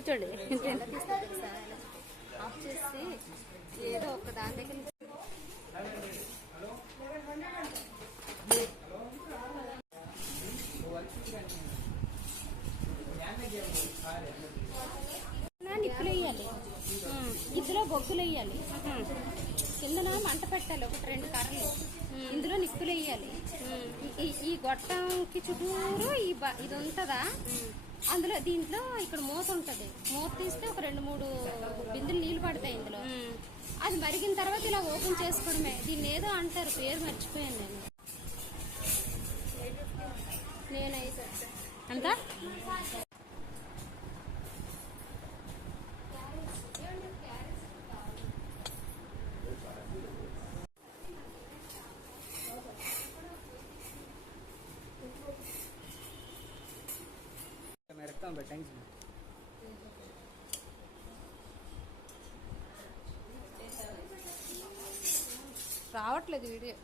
కూర్చోండి. ఆఫ్ చేసి ఏదో ఒక దాని దగ్గర నిప్పులు వేయాలి, ఇందులో బొగ్గులు వేయాలి, కిందన మంట పెట్టాలి, ఒకటి 2 కర్రలు, ఇందులో నిప్పులు వేయాలి. ఈ గొట్టంకి చుట్టూరు ఇది ఉంటుందా, అందులో దీంట్లో ఇక్కడ మూత ఉంటది, మూత తీస్తే ఒక 2-3 బిందులు నీళ్లు పడతాయి ఇందులో. అది మరిగిన తర్వాత ఇలా ఓపెన్ చేసుకోవడమే. దీన్ని ఏదో అంటారు, పేరు మర్చిపోయాను నేనైతే అంతా. రావట్లేదు వీడియో.